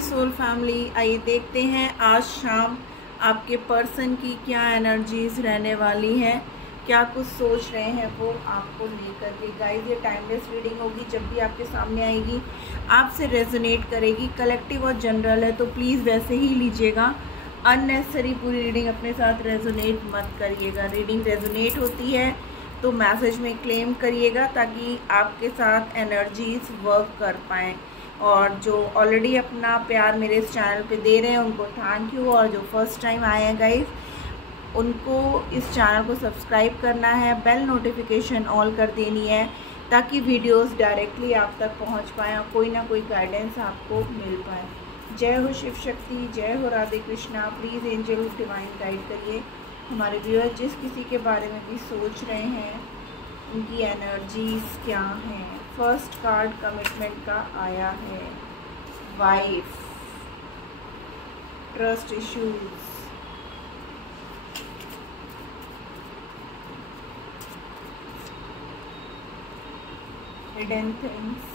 My soul family, आइए देखते हैं आज शाम आपके पर्सन की क्या एनर्जीज रहने वाली हैं, क्या कुछ सोच रहे हैं वो आपको लेकर के। गाइस, ये टाइमलेस रीडिंग होगी, जब भी आपके सामने आएगी आपसे रेजोनेट करेगी। कलेक्टिव और जनरल है तो प्लीज़ वैसे ही लीजिएगा, अननेसेसरी पूरी रीडिंग अपने साथ रेजोनेट मत करिएगा। रीडिंग रेजोनेट होती है तो मैसेज में क्लेम करिएगा ताकि आपके साथ एनर्जीज वर्क कर पाएँ। और जो ऑलरेडी अपना प्यार मेरे इस चैनल पे दे रहे हैं उनको थैंक यू, और जो फर्स्ट टाइम आए हैं गाइस उनको इस चैनल को सब्सक्राइब करना है, बेल नोटिफिकेशन ऑल कर देनी है ताकि वीडियोस डायरेक्टली आप तक पहुंच पाएँ और कोई ना कोई गाइडेंस आपको मिल पाए। जय हो शिव शक्ति, जय हो Radhe Krishna. Please angel divine guide करिए हमारे व्यूअर जिस किसी के बारे में भी सोच रहे हैं उनकी एनर्जीज क्या हैं। फर्स्ट कार्ड कमिटमेंट का आया है, wife, trust issues, hidden things,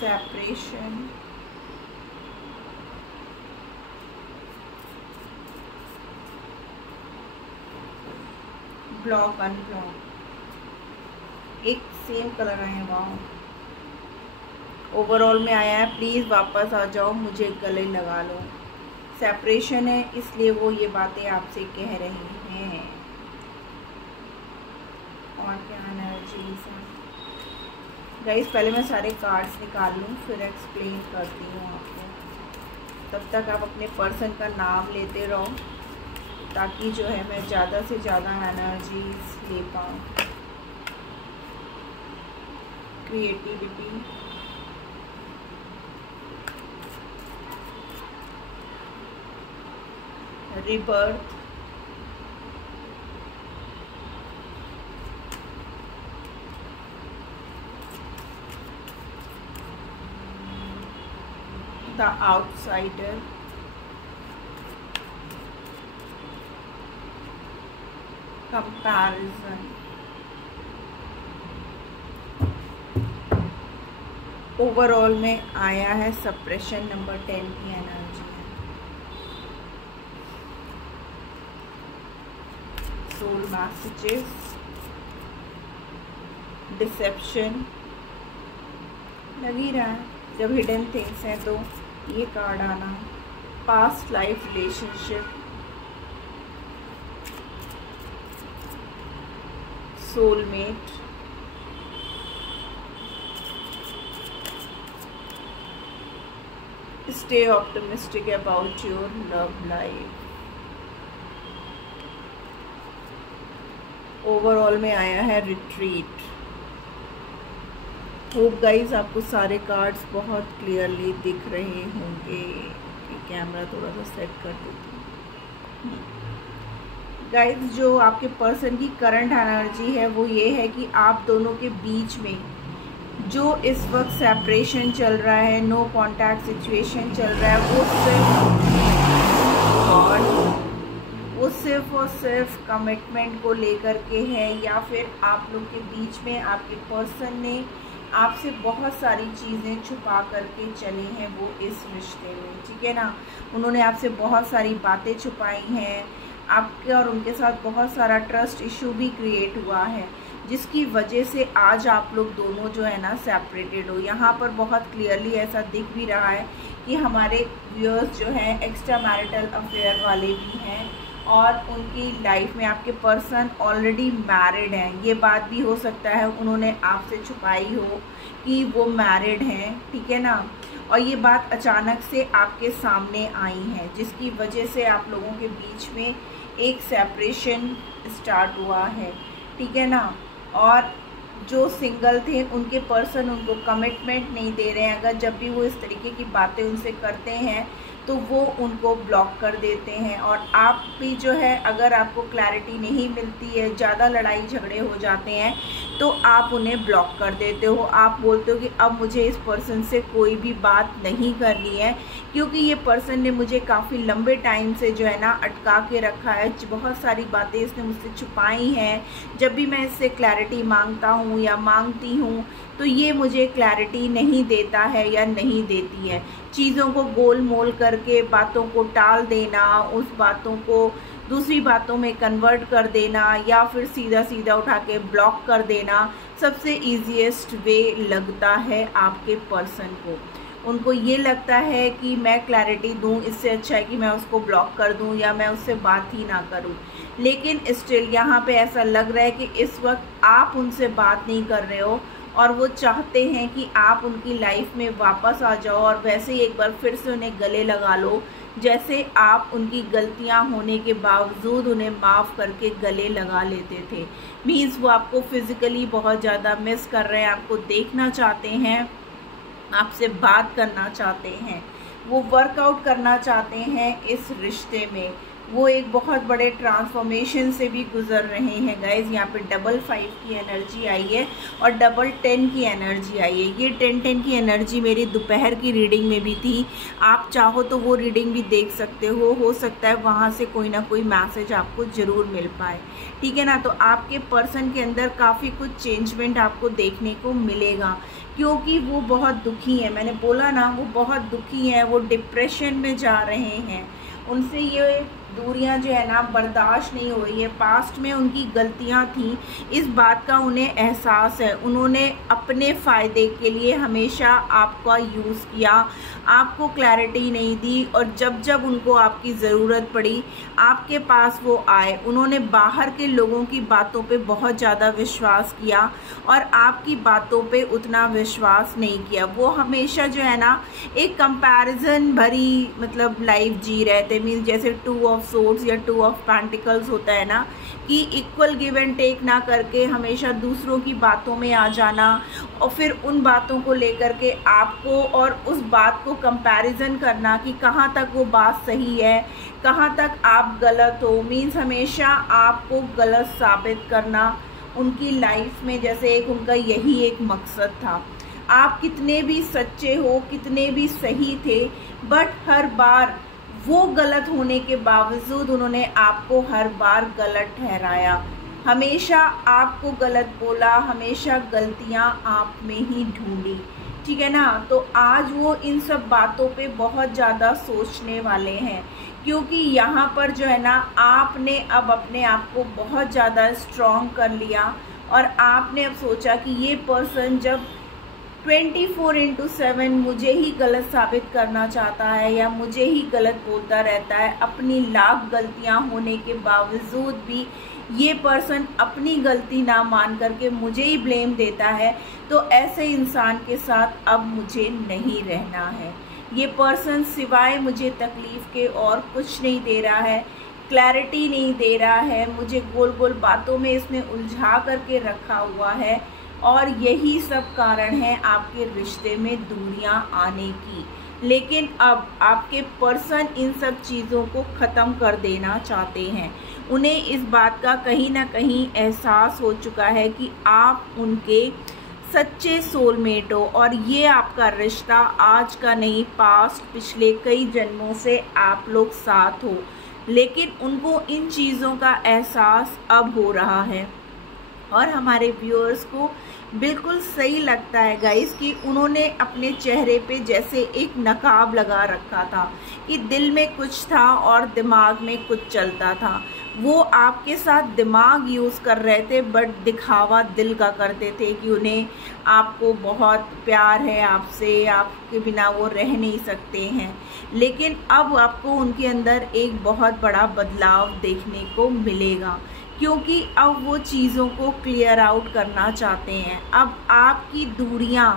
separation, block unblock, एक सेम कलर आए हैं। वाह, ओवरऑल में आया है प्लीज़ वापस आ जाओ, मुझे गले लगा लो। सेपरेशन है इसलिए वो ये बातें आपसे कह रहे हैं। और क्या एनर्जीज हैं गाइस, पहले मैं सारे कार्ड्स निकाल लूँ फिर एक्सप्लेन करती हूँ आपको। तब तक आप अपने पर्सन का नाम लेते रहो ताकि जो है मैं ज़्यादा से ज़्यादा एनर्जीज ले पाऊँ। Creativity, rebirth, the outsider, comparison. Overall में आया है सप्रेशन, नंबर 10 की एनर्जी है। सोल मैसेजेस, डिसेप्शन लग ही रहा है, जब हिडन थिंग्स हैं तो ये कार्ड आना। Past life relationship, soulmate, stay optimistic about your love life. Overall में आया है रिट्रीट। होप गाइज आपको सारे कार्ड्स बहुत क्लियरली दिख रहे होंगे। कैमरा थोड़ा सा सेट कर देती हूँ। गाइज, जो आपके पर्सन की करंट एनर्जी है वो ये है कि आप दोनों के बीच में जो इस वक्त सेपरेशन चल रहा है, नो कांटेक्ट सिचुएशन चल रहा है, वो सिर्फ और सिर्फ कमिटमेंट को लेकर के है, या फिर आप लोग के बीच में आपके पर्सन ने आपसे बहुत सारी चीज़ें छुपा करके चले हैं वो इस रिश्ते में, ठीक है ना। उन्होंने आपसे बहुत सारी बातें छुपाई हैं, आपके और उनके साथ बहुत सारा ट्रस्ट इशू भी क्रिएट हुआ है जिसकी वजह से आज आप लोग दोनों जो है ना सेपरेटेड हो। यहाँ पर बहुत क्लियरली ऐसा दिख भी रहा है कि हमारे व्यूअर्स जो हैं एक्स्ट्रा मैरिटल अफेयर वाले भी हैं और उनकी लाइफ में आपके पर्सन ऑलरेडी मैरिड हैं। ये बात भी हो सकता है उन्होंने आपसे छुपाई हो कि वो मैरिड हैं, ठीक है ना। और ये बात अचानक से आपके सामने आई है जिसकी वजह से आप लोगों के बीच में एक सेपरेशन स्टार्ट हुआ है, ठीक है ना। और जो सिंगल थे उनके पर्सन उनको कमिटमेंट नहीं दे रहे हैं। अगर जब भी वो इस तरीके की बातें उनसे करते हैं तो वो उनको ब्लॉक कर देते हैं। और आप भी जो है अगर आपको क्लैरिटी नहीं मिलती है, ज़्यादा लड़ाई झगड़े हो जाते हैं तो आप उन्हें ब्लॉक कर देते हो। आप बोलते हो कि अब मुझे इस पर्सन से कोई भी बात नहीं करनी है, क्योंकि ये पर्सन ने मुझे काफ़ी लंबे टाइम से जो है ना अटका के रखा है, बहुत सारी बातें इसने मुझसे छुपाई हैं। जब भी मैं इससे क्लैरिटी मांगता हूँ या मांगती हूँ तो ये मुझे क्लैरिटी नहीं देता है या नहीं देती है। चीज़ों को गोल मोल करके बातों को टाल देना, उस बातों को दूसरी बातों में कन्वर्ट कर देना या फिर सीधा सीधा उठा के ब्लॉक कर देना सबसे ईजीएस्ट वे लगता है आपके पर्सन को। उनको ये लगता है कि मैं क्लैरिटी दूं, इससे अच्छा है कि मैं उसको ब्लॉक कर दूं या मैं उससे बात ही ना करूं। लेकिन स्टिल यहाँ पे ऐसा लग रहा है कि इस वक्त आप उनसे बात नहीं कर रहे हो और वो चाहते हैं कि आप उनकी लाइफ में वापस आ जाओ और वैसे ही एक बार फिर से उन्हें गले लगा लो, जैसे आप उनकी गलतियां होने के बावजूद उन्हें माफ़ करके गले लगा लेते थे। मीन्स वो आपको फिज़िकली बहुत ज़्यादा मिस कर रहे हैं, आपको देखना चाहते हैं, आपसे बात करना चाहते हैं, वो वर्कआउट करना चाहते हैं इस रिश्ते में। वो एक बहुत बड़े ट्रांसफॉर्मेशन से भी गुजर रहे हैं गाइज। यहाँ पे 5 की एनर्जी आई है और 10 की एनर्जी आई है। ये 10 की एनर्जी मेरी दोपहर की रीडिंग में भी थी। आप चाहो तो वो रीडिंग भी देख सकते हो सकता है वहाँ से कोई ना कोई मैसेज आपको ज़रूर मिल पाए, ठीक है ना। तो आपके पर्सन के अंदर काफ़ी कुछ चेंजमेंट आपको देखने को मिलेगा, क्योंकि वो बहुत दुखी है। मैंने बोला ना, वो बहुत दुखी हैं, वो डिप्रेशन में जा रहे हैं। उनसे ये दूरियां जो है ना बर्दाश्त नहीं हो रही है। पास्ट में उनकी गलतियां थी, इस बात का उन्हें एहसास है। उन्होंने अपने फ़ायदे के लिए हमेशा आपका यूज़ किया, आपको क्लैरिटी नहीं दी और जब जब उनको आपकी ज़रूरत पड़ी आपके पास वो आए। उन्होंने बाहर के लोगों की बातों पे बहुत ज़्यादा विश्वास किया और आपकी बातों पे उतना विश्वास नहीं किया। वो हमेशा जो है ना एक कंपैरिजन भरी मतलब लाइफ जी रहे थे। मीन्स जैसे 2 ऑफ सोर्ड्स या 2 ऑफ पेंटिकल्स होता है ना, कि इक्वल गिव एंड टेक ना करके हमेशा दूसरों की बातों में आ जाना और फिर उन बातों को लेकर के आपको और उस बात को कंपैरिजन करना कि कहाँ तक वो बात सही है, कहाँ तक आप गलत हो। मीन्स हमेशा आपको गलत साबित करना उनकी लाइफ में जैसे एक उनका यही एक मकसद था। आप कितने भी सच्चे हो, कितने भी सही थे, बट हर बार वो गलत होने के बावजूद उन्होंने आपको हर बार गलत ठहराया, हमेशा आपको गलत बोला, हमेशा गलतियां आप में ही ढूंढी, ठीक है ना। तो आज वो इन सब बातों पे बहुत ज़्यादा सोचने वाले हैं, क्योंकि यहाँ पर जो है ना आपने अब अपने आप को बहुत ज़्यादा स्ट्रॉन्ग कर लिया और आपने अब सोचा कि ये पर्सन जब 24/7 मुझे ही गलत साबित करना चाहता है या मुझे ही गलत बोलता रहता है, अपनी लाख गलतियां होने के बावजूद भी ये पर्सन अपनी गलती ना मान करके मुझे ही ब्लेम देता है, तो ऐसे इंसान के साथ अब मुझे नहीं रहना है। ये पर्सन सिवाय मुझे तकलीफ़ के और कुछ नहीं दे रहा है, क्लैरिटी नहीं दे रहा है, मुझे गोल गोल बातों में इसने उलझा करके रखा हुआ है और यही सब कारण है आपके रिश्ते में दूरियां आने की। लेकिन अब आपके पर्सन इन सब चीज़ों को ख़त्म कर देना चाहते हैं। उन्हें इस बात का कहीं ना कहीं एहसास हो चुका है कि आप उनके सच्चे सोलमेट हो और ये आपका रिश्ता आज का नहीं, पास्ट पिछले कई जन्मों से आप लोग साथ हो। लेकिन उनको इन चीज़ों का एहसास अब हो रहा है और हमारे व्यूअर्स को बिल्कुल सही लगता है गाइस कि उन्होंने अपने चेहरे पे जैसे एक नकाब लगा रखा था कि दिल में कुछ था और दिमाग में कुछ चलता था। वो आपके साथ दिमाग यूज़ कर रहे थे बट दिखावा दिल का करते थे कि उन्हें आपको बहुत प्यार है आपसे, आपके बिना वो रह नहीं सकते हैं। लेकिन अब आपको उनके अंदर एक बहुत बड़ा बदलाव देखने को मिलेगा, क्योंकि अब वो चीज़ों को क्लियर आउट करना चाहते हैं। अब आपकी दूरियां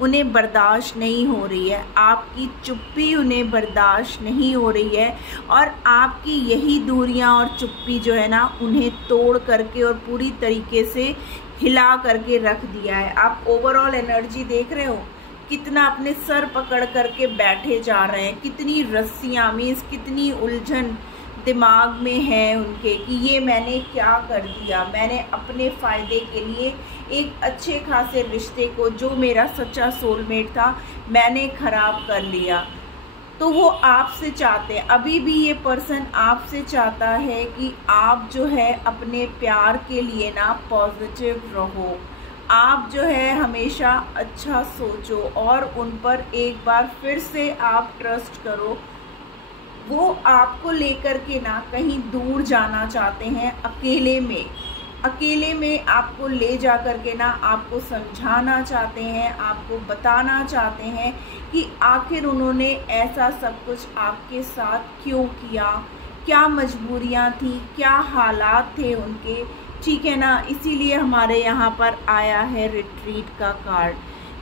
उन्हें बर्दाश्त नहीं हो रही है, आपकी चुप्पी उन्हें बर्दाश्त नहीं हो रही है और आपकी यही दूरियां और चुप्पी जो है ना उन्हें तोड़ करके और पूरी तरीके से हिला करके रख दिया है। आप ओवरऑल एनर्जी देख रहे हो, कितना अपने सर पकड़ करके बैठे जा रहे हैं, कितनी रस्सियाँ मीन्स कितनी उलझन दिमाग में है उनके कि ये मैंने क्या कर दिया, मैंने अपने फ़ायदे के लिए एक अच्छे खासे रिश्ते को, जो मेरा सच्चा सोलमेट था, मैंने ख़राब कर लिया। तो वो आपसे चाहते हैं, अभी भी ये पर्सन आपसे चाहता है कि आप जो है अपने प्यार के लिए ना पॉजिटिव रहो, आप जो है हमेशा अच्छा सोचो और उन पर एक बार फिर से आप ट्रस्ट करो। वो आपको लेकर के ना कहीं दूर जाना चाहते हैं, अकेले में आपको ले जा कर के ना आपको समझाना चाहते हैं, आपको बताना चाहते हैं कि आखिर उन्होंने ऐसा सब कुछ आपके साथ क्यों किया, क्या मजबूरियां थी, क्या हालात थे उनके, ठीक है ना। इसीलिए हमारे यहाँ पर आया है रिट्रीट का कार्ड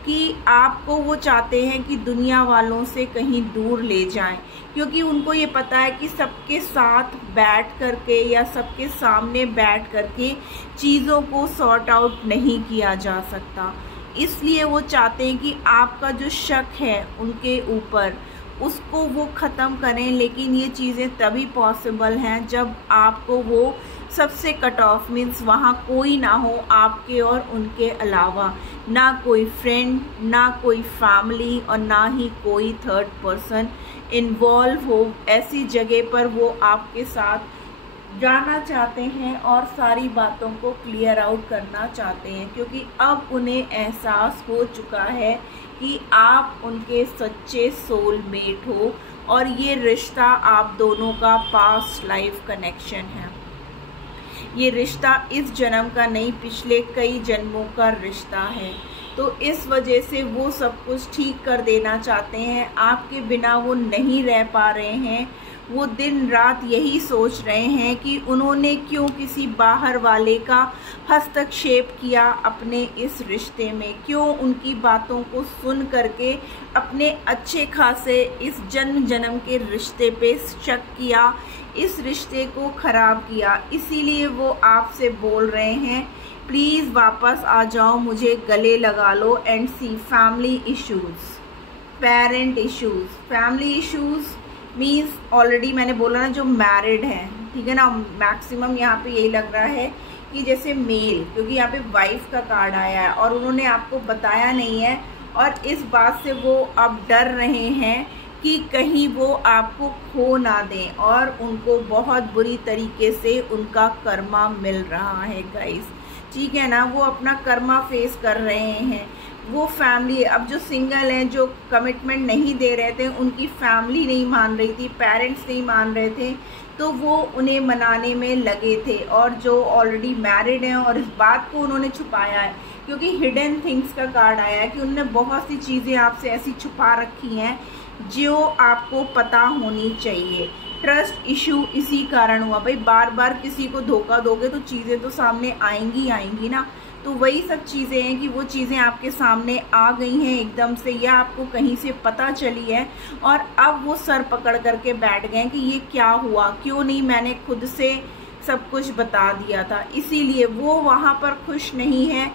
कि आपको वो चाहते हैं कि दुनिया वालों से कहीं दूर ले जाएं, क्योंकि उनको ये पता है कि सबके साथ बैठ करके या सबके सामने बैठ करके चीज़ों को सॉर्ट आउट नहीं किया जा सकता। इसलिए वो चाहते हैं कि आपका जो शक है उनके ऊपर, उसको वो ख़त्म करें। लेकिन ये चीज़ें तभी पॉसिबल हैं जब आपको वो सबसे कट ऑफ, मीन्स वहाँ कोई ना हो आपके और उनके अलावा, ना कोई फ्रेंड, ना कोई फैमिली और ना ही कोई थर्ड पर्सन इन्वॉल्व हो। ऐसी जगह पर वो आपके साथ जाना चाहते हैं और सारी बातों को क्लियर आउट करना चाहते हैं, क्योंकि अब उन्हें एहसास हो चुका है कि आप उनके सच्चे सोलमेट हो और ये रिश्ता आप दोनों का पास्ट लाइफ कनेक्शन है। ये रिश्ता इस जन्म का नहीं, पिछले कई जन्मों का रिश्ता है। तो इस वजह से वो सब कुछ ठीक कर देना चाहते हैं। आपके बिना वो नहीं रह पा रहे हैं। वो दिन रात यही सोच रहे हैं कि उन्होंने क्यों किसी बाहर वाले का हस्तक्षेप किया अपने इस रिश्ते में, क्यों उनकी बातों को सुन करके अपने अच्छे खासे इस जन्म जन्म के रिश्ते पे शक किया, इस रिश्ते को ख़राब किया। इसीलिए वो आपसे बोल रहे हैं प्लीज़ वापस आ जाओ, मुझे गले लगा लो and see family issues, parent issues. Family issues means already मैंने बोला ना, जो मैरिड हैं, ठीक है ना। मैक्सिमम यहाँ पे यही लग रहा है कि जैसे मेल, क्योंकि यहाँ पे वाइफ का कार्ड आया है और उन्होंने आपको बताया नहीं है और इस बात से वो अब डर रहे हैं कि कहीं वो आपको खो ना दें और उनको बहुत बुरी तरीके से उनका कर्मा मिल रहा है गाइस, ठीक है ना। वो अपना कर्मा फेस कर रहे हैं। वो फैमिली, अब जो सिंगल हैं, जो कमिटमेंट नहीं दे रहे थे, उनकी फैमिली नहीं मान रही थी, पेरेंट्स नहीं मान रहे थे, तो वो उन्हें मनाने में लगे थे। और जो ऑलरेडी मैरिड हैं और इस बात को उन्होंने छुपाया है, क्योंकि हिडन थिंग्स का कार्ड आया है कि उन्होंने बहुत सी चीज़ें आपसे ऐसी छुपा रखी हैं जो आपको पता होनी चाहिए। ट्रस्ट इशू इसी कारण हुआ। भाई बार बार किसी को धोखा दोगे तो चीज़ें तो सामने आएंगी ना। तो वही सब चीज़ें हैं कि वो चीज़ें आपके सामने आ गई हैं एकदम से, या आपको कहीं से पता चली है और अब वो सर पकड़ करके बैठ गए कि ये क्या हुआ, क्यों नहीं मैंने खुद से सब कुछ बता दिया था। इसीलिए वो वहाँ पर खुश नहीं है।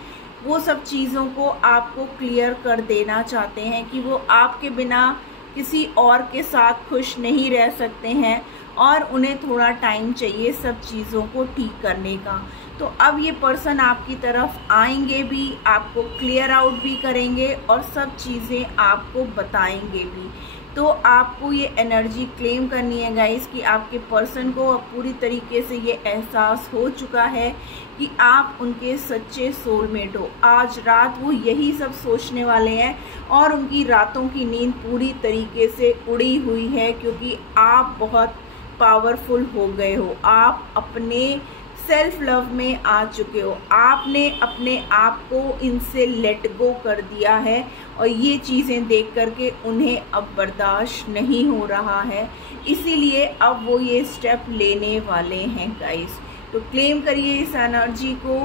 वो सब चीज़ों को आपको क्लियर कर देना चाहते हैं कि वो आपके बिना किसी और के साथ खुश नहीं रह सकते हैं और उन्हें थोड़ा टाइम चाहिए सब चीज़ों को ठीक करने का। तो अब ये पर्सन आपकी तरफ आएंगे भी, आपको क्लियर आउट भी करेंगे और सब चीज़ें आपको बताएंगे भी। तो आपको ये एनर्जी क्लेम करनी है गाइस कि आपके पर्सन को अब पूरी तरीके से ये एहसास हो चुका है कि आप उनके सच्चे सोलमेट हो। आज रात वो यही सब सोचने वाले हैं और उनकी रातों की नींद पूरी तरीके से उड़ी हुई है, क्योंकि आप बहुत पावरफुल हो गए हो। आप अपने सेल्फ लव में आ चुके हो। आपने अपने आप को इनसे लेट गो कर दिया है और ये चीज़ें देख करके उन्हें अब बर्दाश्त नहीं हो रहा है। इसीलिए अब वो ये स्टेप लेने वाले हैं गाइस। तो क्लेम करिए इस एनर्जी को।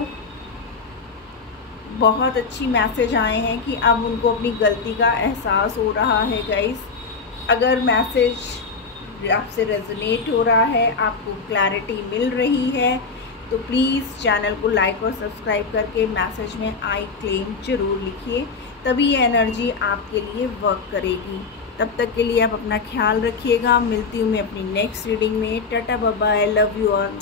बहुत अच्छी मैसेज आए हैं कि अब उनको अपनी गलती का एहसास हो रहा है गाइस। अगर मैसेज आपसे रेजोनेट हो रहा है, आपको क्लैरिटी मिल रही है, तो प्लीज़ चैनल को लाइक और सब्सक्राइब करके मैसेज में आई क्लेम ज़रूर लिखिए, तभी ये एनर्जी आपके लिए वर्क करेगी। तब तक के लिए आप अपना ख्याल रखिएगा। मिलती हूँ मैं अपनी नेक्स्ट रीडिंग में। Tata bye bye, love you all.